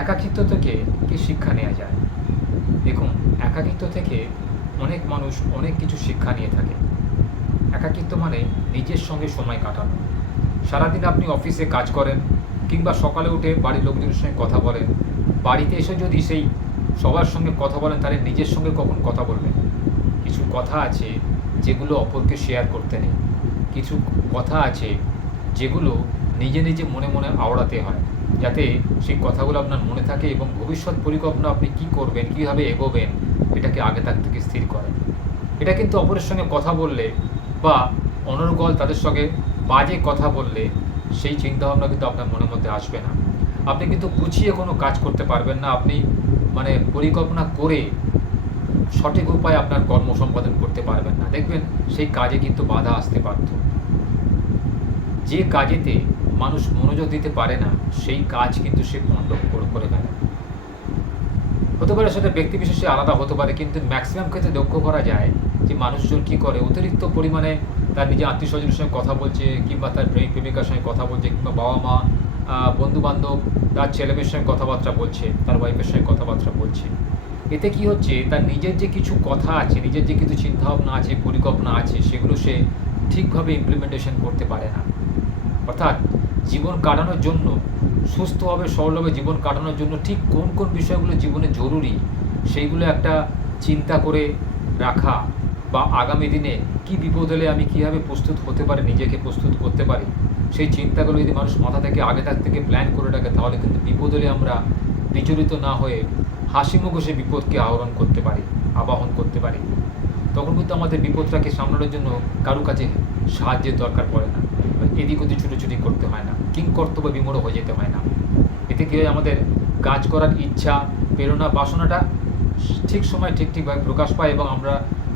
একাকিত্ব থেকে কি শিক্ষা নেওয়া যায়। দেখুন, একাকিত্ব থেকে অনেক মানুষ অনেক কিছু শিক্ষা নিয়ে থাকে। একাকিত্ব মানে নিজের সঙ্গে সময় কাটানো। সারাদিন আপনি অফিসে কাজ করেন কিংবা সকালে উঠে বাড়ির লোকজনের সঙ্গে কথা বলেন। বাড়িতে এসে যদি সেই সবার সঙ্গে কথা বলেন, তাহলে নিজের সঙ্গে কখন কথা বলবেন? কিছু কথা আছে যেগুলো অপরকে শেয়ার করতে নেই। কিছু কথা আছে যেগুলো নিজে নিজে মনে মনে আওড়াতে হয়। যাতে সেই কথাগুলো আপনার মনে থাকে এবং ভবিষ্যৎ পরিকল্পনা আপনি কী করবেন, কীভাবে এগোবেন, এটাকে আগে তার থেকে স্থির করেন। এটা কিন্তু অপরের সঙ্গে কথা বললে বা অনর্গল তাদের সঙ্গে বাজে কথা বললে সেই চিন্তাভাবনা কিন্তু আপনার মনের মধ্যে আসবে না। আপনি কিন্তু গুছিয়ে কোনো কাজ করতে পারবেন না। আপনি মানে পরিকল্পনা করে সঠিক উপায়ে আপনার কর্ম সম্পাদন করতে পারবেন না। দেখবেন সেই কাজে কিন্তু বাধা আসতে বাধ্য। যে কাজেতে মানুষ মনোযোগ দিতে পারে না, সেই কাজ কিন্তু সে পণ্ড করে ফেলে। হতে পারে সেটা ব্যক্তি বিশেষে আলাদা হতে পারে, কিন্তু ম্যাক্সিমাম ক্ষেত্রে লক্ষ্য করা যায় যে মানুষজন কী করে, অতিরিক্ত পরিমাণে তার নিজের আত্মীয় স্বজনের সঙ্গে কথা বলছে, কিংবা তার প্রেমিক, প্রেমিকার সঙ্গে কথা বলছে, কিংবা বাবা মা বন্ধু বান্ধব তার ছেলেমেয়ের সঙ্গে কথাবার্তা বলছে, তার ওয়াইফের সঙ্গে কথাবার্তা বলছে। এতে কি হচ্ছে, তার নিজের যে কিছু কথা আছে, নিজের যে কিছু চিন্তাভাবনা আছে, পরিকল্পনা আছে, সেগুলো সে ঠিকভাবে ইমপ্লিমেন্টেশন করতে পারে না। অর্থাৎ জীবন কাটানোর জন্য, সুস্থভাবে, সরলভাবে জীবন কাটানোর জন্য ঠিক কোন কোন বিষয়গুলো জীবনে জরুরি, সেইগুলো একটা চিন্তা করে রাখা বা আগামী দিনে কি বিপদ হলে আমি কীভাবে প্রস্তুত হতে পারি, নিজেকে প্রস্তুত করতে পারি, সেই চিন্তাগুলো যদি মানুষ মাথা থেকে, আগে থাক থেকে প্ল্যান করে রাখে, তাহলে কিন্তু বিপদ হলে আমরা বিচলিত না হয়ে হাসি মুখে সেই বিপদকে আহরণ করতে পারি, আবাহন করতে পারি। তখন কিন্তু আমাদের বিপদটাকে সামলানোর জন্য কারও কাছে সাহায্যের দরকার পড়ে না। এদিক ওদিক ছুটোছুটি করতে হয় না। কিং কর্তব্য বিমূঢ় হয়ে যেতে হয় না। এতে কী হয় আমাদের কাজ করার ইচ্ছা, প্রেরণা, বাসনাটা ঠিক সময় ঠিক ঠিকভাবে প্রকাশ পায় এবং আমরা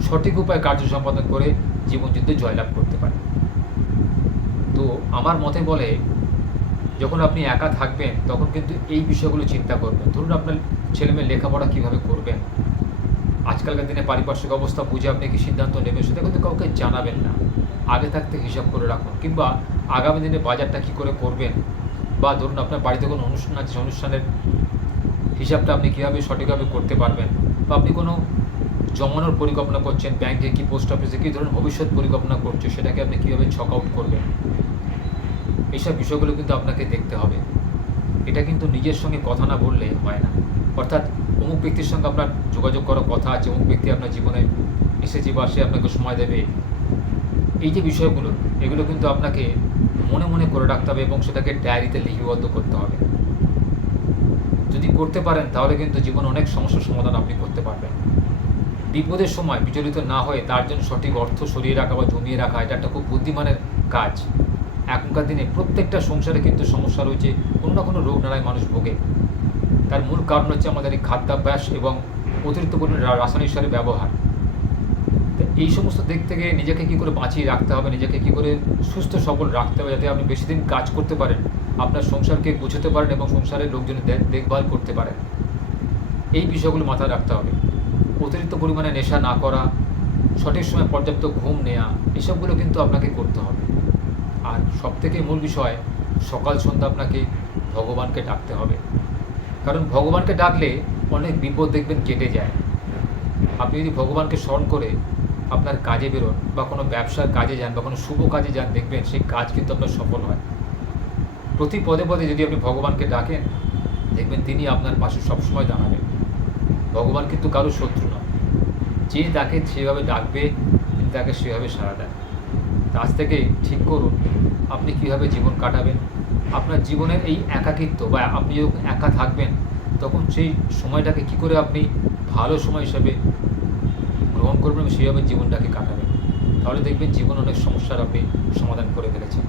সঠিক উপায়ে কার্য সম্পাদন করে জীবনযুদ্ধে জয়লাভ করতে পারি। তো আমার মতে বলে, যখন আপনি একা থাকবেন, তখন কিন্তু এই বিষয়গুলো চিন্তা করবেন। ধরুন আপনার ছেলেমেয়ের লেখাপড়া কীভাবে করবেন? আজকালকার দিনে পারিপার্শ্বিক অবস্থা বুঝে আপনি কি সিদ্ধান্ত নেবেন? সেটা কিন্তু কাউকে জানাবেন না। আগে থাকতে হিসাব করে রাখুন। কিংবা আগামী দিনে বাজারটা কী করে করবেন? বা ধরুন আপনার বাড়িতে কোনো অনুষ্ঠান আছে অনুষ্ঠানের হিসাবটা আপনি কীভাবে সঠিকভাবে করতে পারবেন? বা আপনি কোনো জমানোর পরিকল্পনা করছেন ব্যাংকে কি পোস্ট অফিসে কী ধরুন ভবিষ্যৎ পরিকল্পনা করছে, সেটাকে আপনি কীভাবে ছক আউট করবেন? এইসব বিষয়গুলো কিন্তু আপনাকে দেখতে হবে। এটা কিন্তু নিজের সঙ্গে কথা না বললে হয় না। অর্থাৎ অমুক ব্যক্তির সঙ্গে আপনার যোগাযোগ করার কথা আছে, অমুক ব্যক্তি আপনার জীবনে এসেছে বা সে আপনাকে সময় দেবে, এই যে বিষয়গুলো, এগুলো কিন্তু আপনাকে মনে মনে করে রাখতে হবে এবং সেটাকে ডায়েরিতে লিপিবদ্ধ করতে হবে। যদি করতে পারেন, তাহলে কিন্তু জীবনে অনেক সমস্যার সমাধান আপনি করতে পারবেন। বিপদের সময় বিচলিত না হয়ে তার জন্য সঠিক অর্থ সরিয়ে রাখা বা জমিয়ে রাখা, এটা একটা খুব বুদ্ধিমানের কাজ। এখনকার দিনে প্রত্যেকটা সংসারে কিন্তু সমস্যা রয়েছে, কোনো না কোনো রোগ নারায় মানুষ ভোগে। তার মূল কারণ হচ্ছে আমাদের এই খাদ্যাভ্যাস এবং অতিরিক্ত পরিমাণে রাসায়নিক সারের ব্যবহার। এই সমস্ত দিক থেকে নিজেকে কী করে বাঁচিয়ে রাখতে হবে, নিজেকে কী করে সুস্থ, সবল রাখতে হবে যাতে আপনি বেশি দিন কাজ করতে পারেন, আপনার সংসারকে গুছোতে পারেন এবং সংসারের লোকজনের দেখভাল করতে পারেন। এই বিষয়গুলো মাথায় রাখতে হবে। অতিরিক্ত পরিমাণে নেশা না করা, সঠিক সময় পর্যাপ্ত ঘুম নেওয়া এসবগুলো কিন্তু আপনাকে করতে হবে। আর সবথেকে মূল বিষয়, সকাল সন্ধ্যা আপনাকে ভগবানকে ডাকতে হবে। কারণ ভগবানকে ডাকলে অনেক বিপদ দেখবেন, কেটে যায়। আপনি যদি ভগবানকে স্মরণ করে আপনার কাজে বেরোন বা কোনো ব্যবসার কাজে যান বা কোনো শুভ কাজে যান, দেখবেন সেই কাজ কিন্তু আপনার সফল হয়। প্রতি পদে পদে যদি আপনি ভগবানকে ডাকেন, দেখবেন তিনি আপনার পাশে সবসময় দাঁড়াবেন। ভগবান কিন্তু কারও শত্রু নয় যে তাকে সেভাবে ডাকবে, তিনি তাকে সেভাবে সাড়া দেন। আজ থেকে ঠিক করুন, আপনি কীভাবে জীবন কাটাবেন আপনার জীবনের এই একাকিত্ব বা আপনি যখন একা থাকবেন, তখন সেই সময়টাকে কি করে আপনি ভালো সময় হিসাবে গ্রহণ করবেন এবং সেইভাবে জীবনটাকে কাটাবেন? তাহলে দেখবেন জীবন অনেক সমস্যার আপনি সমাধান করে ফেলেছেন।